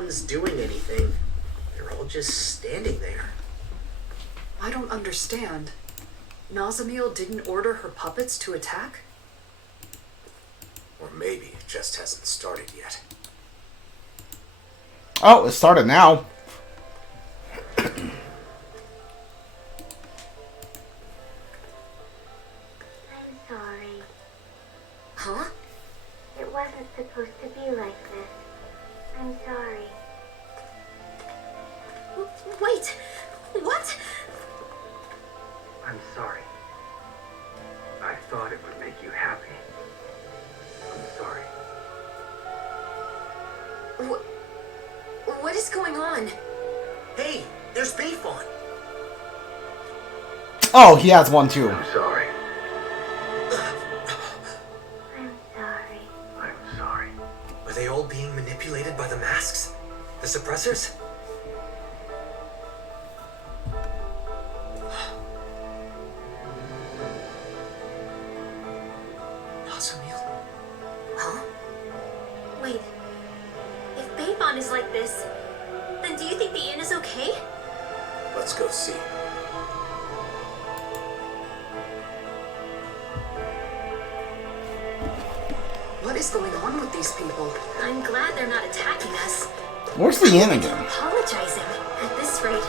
one's doing anything. They're all just standing there. I don't understand. Nazamiel didn't order her puppets to attack? Or maybe it just hasn't started yet. Oh, it started now. I'm sorry. Huh? It wasn't supposed to be like this. I'm sorry. Wait! What? I'm sorry. I thought it would make you happy. I'm sorry. What is going on? Hey, there's Bayfon. Oh, he has one too. I'm sorry. I'm sorry. I'm sorry. Are they all being manipulated by the masks? The suppressors? Nazamiel? Huh? Wait. If Bayfon is like this, then do you think the inn is okay? Let's go see. What is going on with these people? I'm glad they're not attacking us. Where's the inn again? Apologizing. At this rate,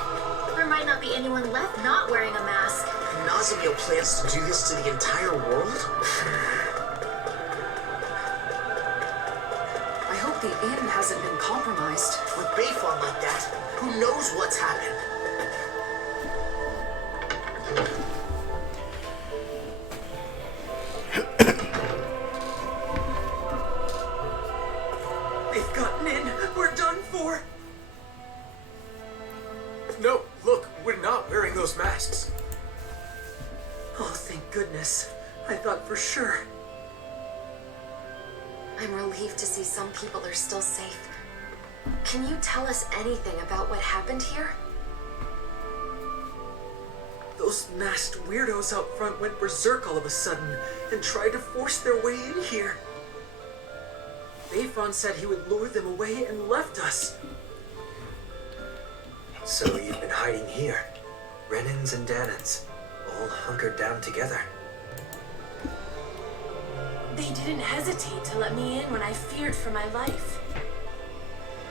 there might not be anyone left not wearing a mask. And Nazamiel plans to do this to the entire world? I hope the inn hasn't been compromised. With Bayfon like that, who knows what's happened? They've gotten in. We're done for. No, look, we're not wearing those masks. Oh, thank goodness. I thought for sure. I'm relieved to see some people are still safe. Can you tell us anything about what happened here? Those masked weirdos out front went berserk all of a sudden and tried to force their way in here. Bayfon said he would lure them away and left us. So you've been hiding here. Renans and Dahnans, all hunkered down together. They didn't hesitate to let me in when I feared for my life.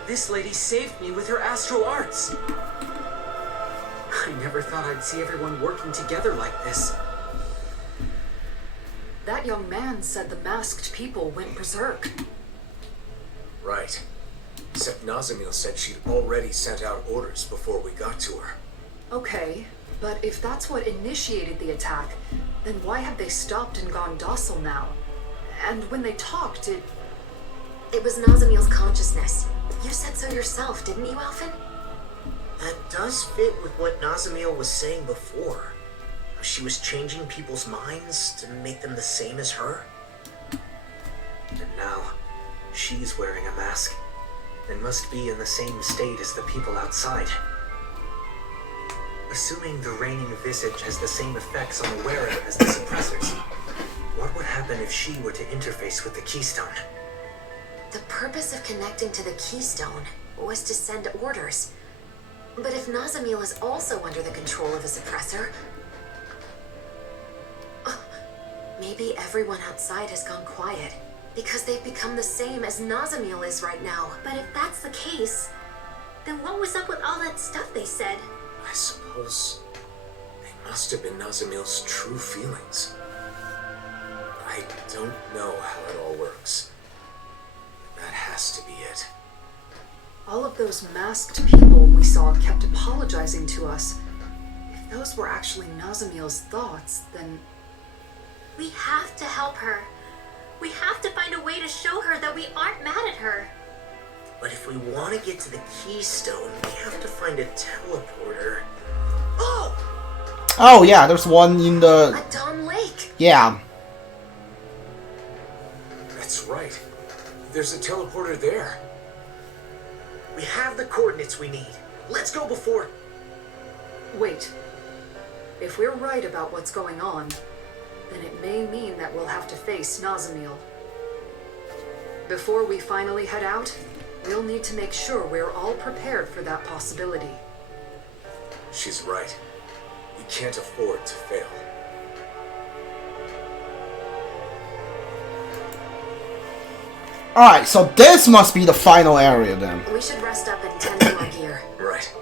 This lady saved me with her astral arts. I never thought I'd see everyone working together like this. That young man said the masked people went berserk. Right. Except Nazamiel said she'd already sent out orders before we got to her. Okay, but if that's what initiated the attack, then why have they stopped and gone docile now? And when they talked, it was Nazamiel's consciousness. You said so yourself, didn't you, Alphen? That does fit with what Nazamiel was saying before. She was changing people's minds to make them the same as her. And now, she's wearing a mask and must be in the same state as the people outside. Assuming the reigning visage has the same effects on the wearer as the suppressors, what would happen if she were to interface with the keystone? The purpose of connecting to the keystone was to send orders. But if Nazamiel is also under the control of a suppressor, maybe everyone outside has gone quiet because they've become the same as Nazamiel is right now. But if that's the case, then what was up with all that stuff they said? I suppose they must have been Nazamiel's true feelings. I don't know how it all works. That has to be it. all of those masked people we saw kept apologizing to us. If those were actually Nazamiel's thoughts, then... We have to help her. We have to find a way to show her that we aren't mad at her. But if we want to get to the keystone, we have to find a teleporter. Oh! Oh, yeah, there's one in the... At Dawn Lake! Yeah. That's right. There's a teleporter there. We have the coordinates we need. Let's go before... Wait. If we're right about what's going on, then it may mean that we'll have to face Nazamiel. Before we finally head out, We'll need to make sure we're all prepared for that possibility. She's right. We can't afford to fail. Alright, so this must be the final area then. We should rest up and tend to our gear. Right.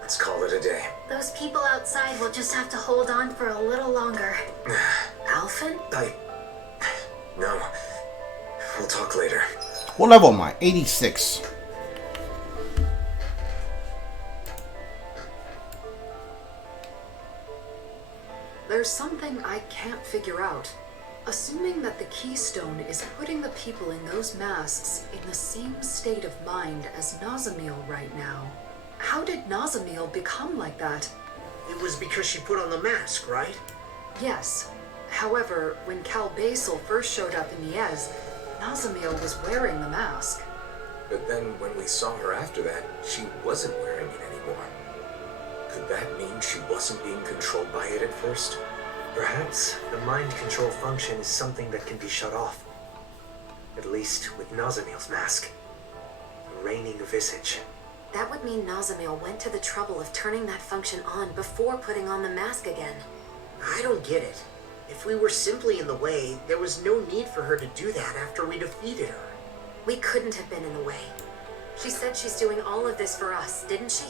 Let's call it a day. Those people outside will just have to hold on for a little longer. Alphen? No. We'll talk later. What level am I? 86. There's something I can't figure out. Assuming that the keystone is putting the people in those masks in the same state of mind as Nazamiel right now, how did Nazamiel become like that? It was because she put on the mask, right? Yes. However, when Cal Basel first showed up in Niez, Nazamiel was wearing the mask. But then when we saw her after that, she wasn't wearing it anymore. Could that mean she wasn't being controlled by it at first? Perhaps the mind control function is something that can be shut off. At least with Nazamiel's mask. The reigning visage. That would mean Nazamiel went to the trouble of turning that function on before putting on the mask again. I don't get it. If we were simply in the way, there was no need for her to do that after we defeated her. We couldn't have been in the way. She said she's doing all of this for us, didn't she?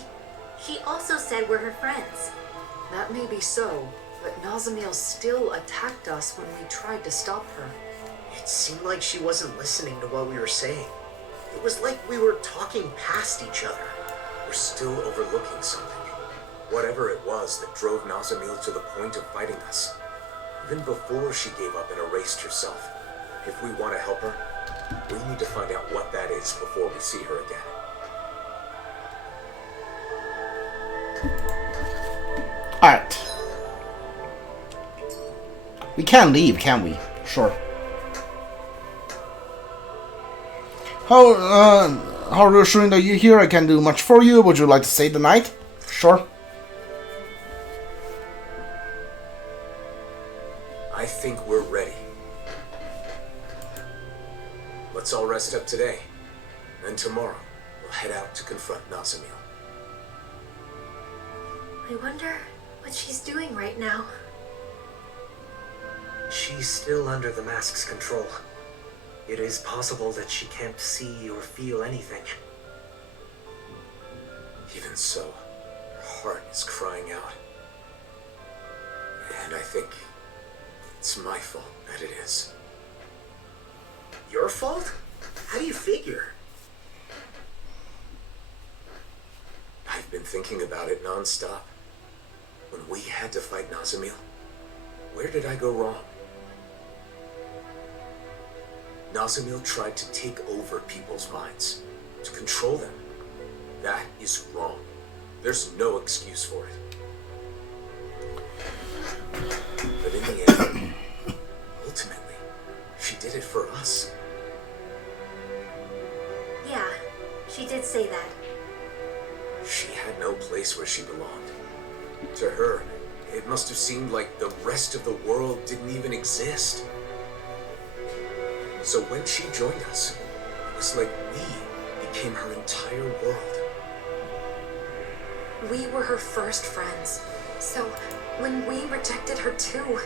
She also said we're her friends. That may be so, but Nazamiel still attacked us when we tried to stop her. It seemed like she wasn't listening to what we were saying. It was like we were talking past each other. We're still overlooking something. Whatever it was that drove Nazamiel to the point of fighting us. Even before she gave up and erased herself. If we want to help her, we need to find out what that is before we see her again. Alright. We can't leave, can we? Sure. How reassuring that you're here. I can't do much for you. Would you like to stay the night? Sure. I think we're ready. Let's all rest up today. And tomorrow, we'll head out to confront Nazamiel. I wonder what she's doing right now. She's still under the mask's control. It is possible that she can't see or feel anything. Even so, her heart is crying out. And I think it's my fault that it is. Your fault? How do you figure? I've been thinking about it non-stop. When we had to fight Nazamiel, where did I go wrong? Nazamiel tried to take over people's minds, to control them. That is wrong. There's no excuse for it. But in the end, ultimately, she did it for us. Yeah, she did say that. She had no place where she belonged. To her, it must have seemed like the rest of the world didn't even exist. So when she joined us, it was like we became her entire world. We were her first friends. So when we rejected her too,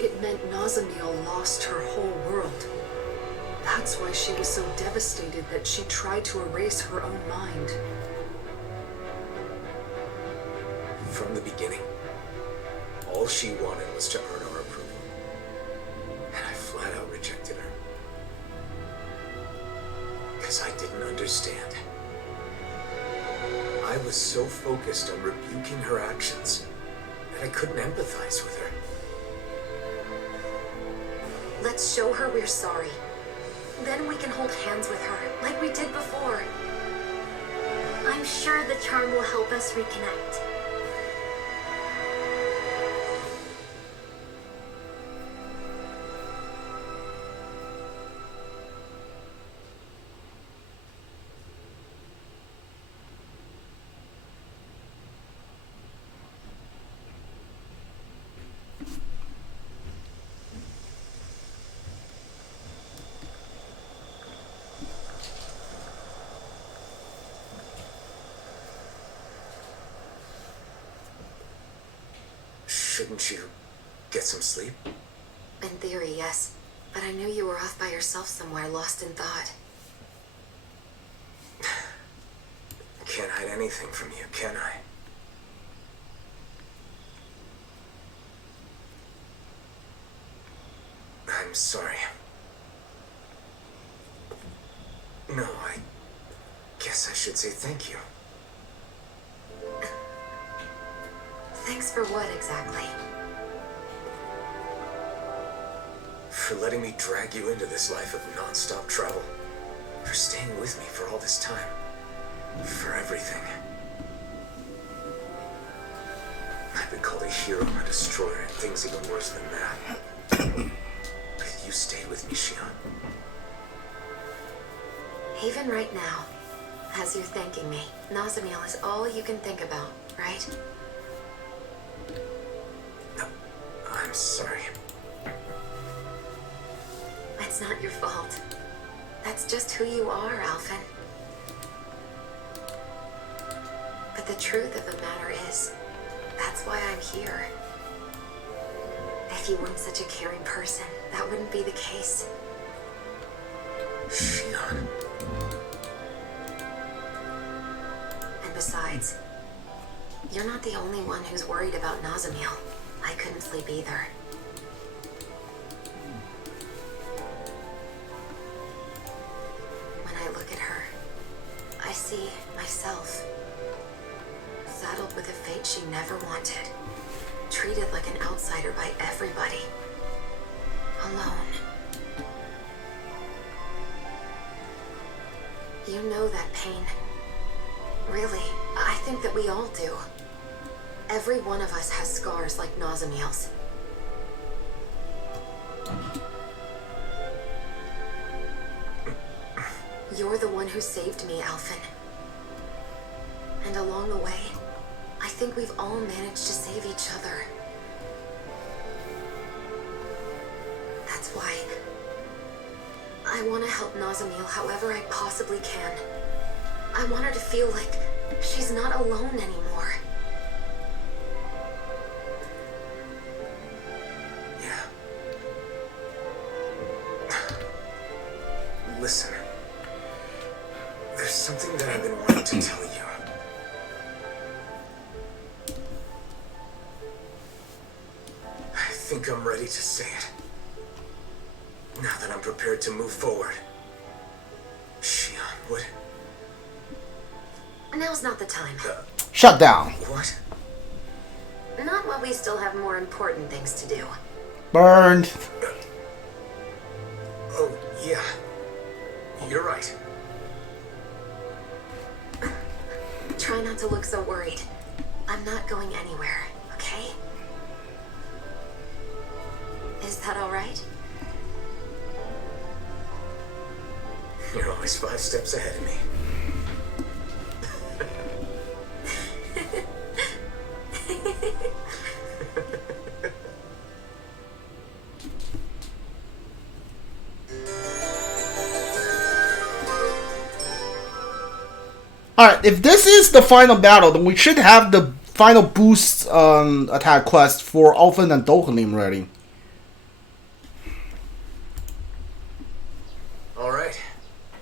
it meant Nazamiel lost her whole world. That's why she was so devastated that she tried to erase her own mind. From the beginning, all she wanted was to earn our approval. And I flat out rejected her. Because I didn't understand. I was so focused on rebuking her actions that I couldn't empathize with her. Let's show her we're sorry. Then we can hold hands with her, like we did before. I'm sure the charm will help us reconnect. Shouldn't you get some sleep? In theory, yes. But I knew you were off by yourself somewhere, lost in thought. Can't hide anything from you, can I? I'm sorry. No, I guess I should say thank you. Thanks for what, exactly? For letting me drag you into this life of non-stop travel. For staying with me for all this time. For everything. I've been called a hero, a destroyer, and things even worse than that. But you stayed with me, Shion. Even right now, as you're thanking me, Nazamiel is all you can think about, right? I'm sorry. It's not your fault. That's just who you are, Alphen. But the truth of the matter is, that's why I'm here. If you weren't such a caring person, that wouldn't be the case. Shion. And besides, you're not the only one who's worried about Nazamiel. I couldn't sleep either. When I look at her, I see myself. Saddled with a fate she never wanted. Treated like an outsider by everybody. Alone. You know that pain. Really, I think that we all do. Every one of us has scars like Nazamiel's. You're the one who saved me, Alphen. And along the way, I think we've all managed to save each other. That's why I want to help Nazamiel however I possibly can. I want her to feel like she's not alone anymore. Yeah. Listen. There's something that I've been wanting to tell you. I think I'm ready to say it. Now that I'm prepared to move forward. Shion, what? Now's not the time. Shut down. What? Not while we still have more important things to do. Burned. Oh, yeah. You're right. Try not to look so worried. I'm not going anywhere, okay? Is that all right? You're always 5 steps ahead of me. Alright, if this is the final battle, then we should have the final boost attack quest for Alphen and Dahnan ready. Alright.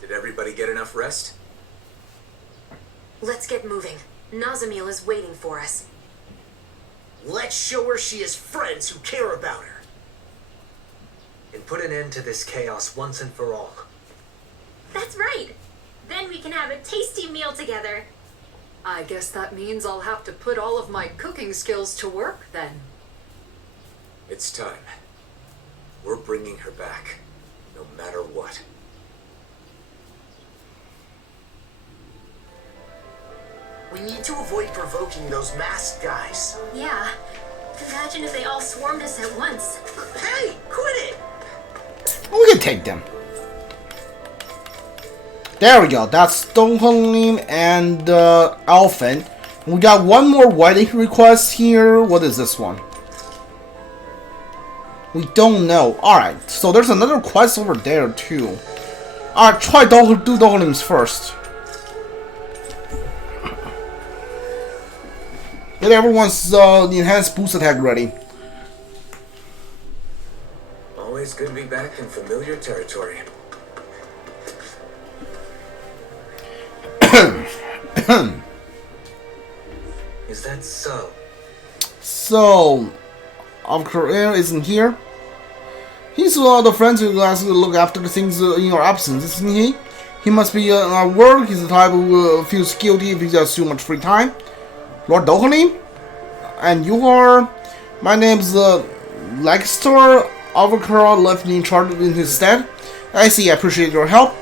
Did everybody get enough rest? Let's get moving. Nazamiel is waiting for us. Let's show her she has friends who care about her. And put an end to this chaos once and for all. That's right. Then we can have a tasty meal together. I guess that means I'll have to put all of my cooking skills to work then. It's time. We're bringing her back, no matter what. We need to avoid provoking those masked guys. Yeah. Imagine if they all swarmed us at once. Hey, quit it! We can take them. There we go. That's Dahnan and Alphen. We got one more wedding request here. What is this one? We don't know. Alright, so there's another quest over there too. Alright, try do Dahnan's first. Get everyone's enhanced boost attack ready. always good to be back in familiar territory. Is that so? So, our career isn't here. He's one of the friends who has to look after the things in your absence, isn't he? He must be at work. He's the type who feels guilty if he has too much free time. Lord Dohani? And you are? My name's Legistor. Avakar left me in charge in his stead. I see, I appreciate your help.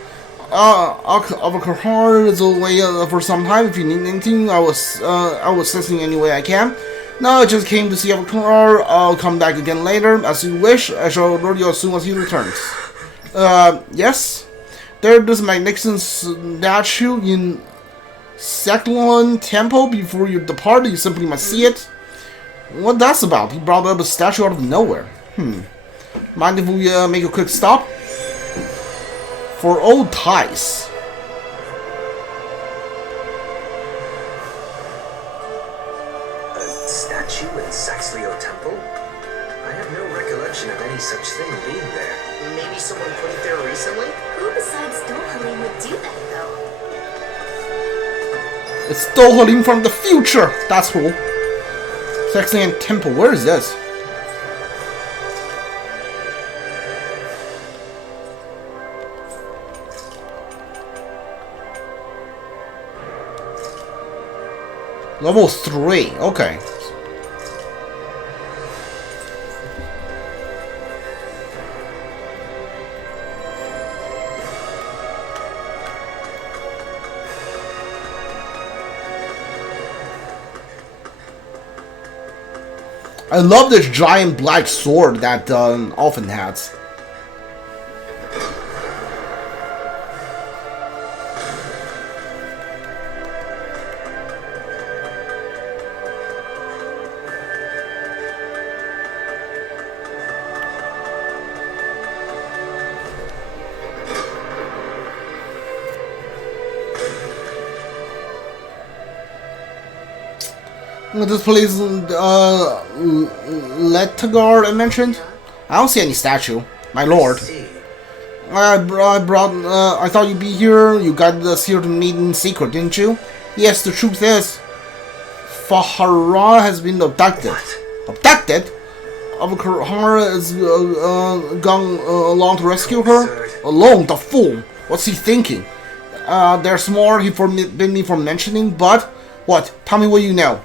Avakar is away for some time. If you need anything, I was assisting any way I can. No, I just came to see Avakar. I'll come back again later, as you wish. I shall alert you as soon as he returns. Yes? There's this magnificent statue in Seklon Temple before you depart. You simply must see it. What that's about? He brought up a statue out of nowhere. Mind if we make a quick stop? For old ties. A statue in Saxleo Temple? I have no recollection of any such thing being there. Maybe someone put it there recently? Who besides Dohalim would do that, though? It's Dohalim from the future! That's who. Saxleo Temple, where is this? Level 3, okay. I love this giant black sword that Alphen has. This place, Letagar I mentioned? I don't see any statue, my lord. I thought you'd be here. You got us here to meet in secret, didn't you? Yes, the truth is, Fahara has been abducted. What? Abducted? Avakar has gone along to rescue her? Alone, the fool. What's he thinking? There's more he forbid me from mentioning, but what? Tell me what you know.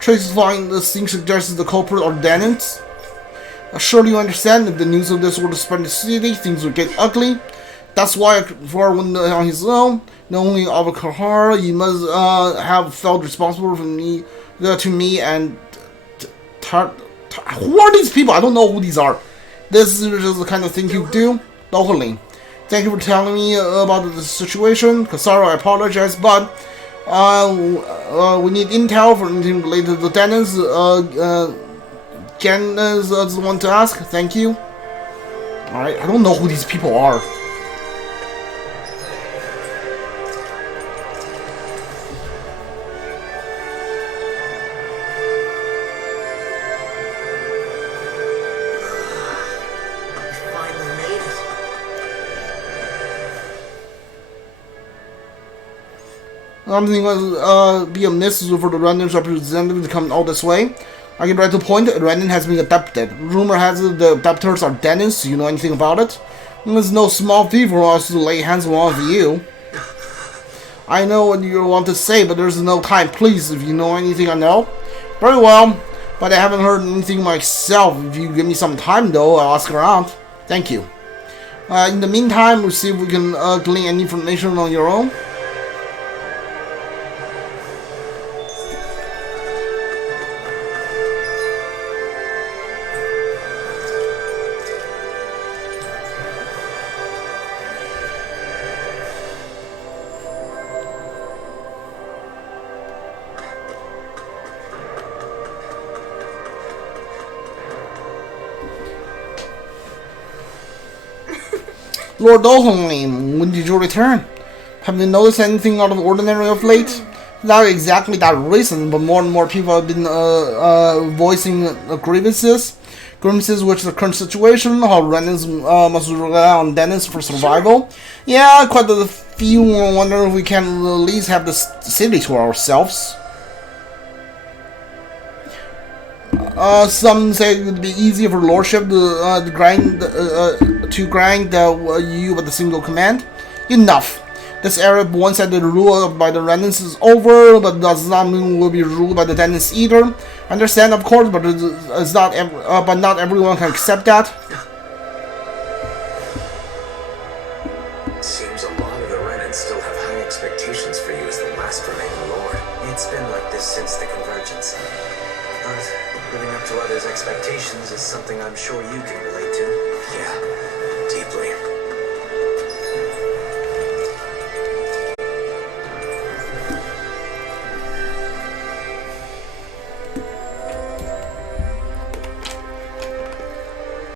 Traces flying this thing suggests the culprit are Renans. Surely you understand if the news of this were to spread in the city, things would get ugly. That's why, for when on his own, not only Avakar, he must have felt responsible for me, to me and. Who are these people? I don't know who these are. This is just the kind of thing you do. Locally. Thank you for telling me about the situation. Kasara, I apologize, but. We need intel for anything related to the Dahnans. Ken is the one to ask. Thank you. Alright, I don't know who these people are. Something must be amiss for the Renans representative to come all this way. I get right to the point. Renan has been abducted. Rumor has it the abductors are Dahnans. Do you know anything about it? It's no small feat for us to lay hands on one of you. I know what you want to say, but there's no time. Please, if you know anything I know. Very well, but I haven't heard anything myself. If you give me some time, though, I'll ask around. Thank you. In the meantime, we'll see if we can glean any information on your own. Lord Dohalim, when did you return? Have you noticed anything out of the ordinary of late? not exactly that reason, but more and more people have been voicing grievances with the current situation, how Renans must rely on Dennis for survival. Yeah, quite a few wonder if we can at least have the city to ourselves. Some say it would be easier for Lordship to grind you with a single command. Enough. This era once said the rule by the Renans is over, but does not mean we'll be ruled by the Dennis either. Understand, of course, but it's not. But not everyone can accept that. Seems a lot of the Renans still have high expectations for you as the last remaining lord. It's been like this since the convergence. But living up to others' expectations is something I'm sure you can relate to. Yeah,